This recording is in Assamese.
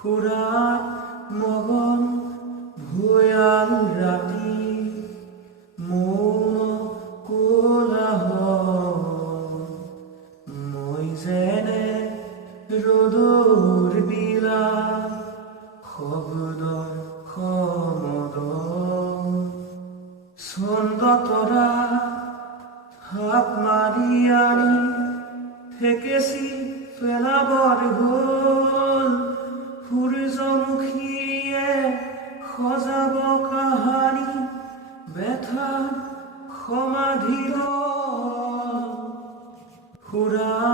সুৰাত মগন ভূয়াল ৰাতি মৌন কোলাহল মই যেনে ৰ'দৰ বিলা শব্দৰ সমদল ছন্দ তৰা হাত মাৰি আনি থেকেচি পেলাবৰ হ'ল সূৰ্যমুখীয়ে সজাব কাহানি বেথা সমাধি সুৰা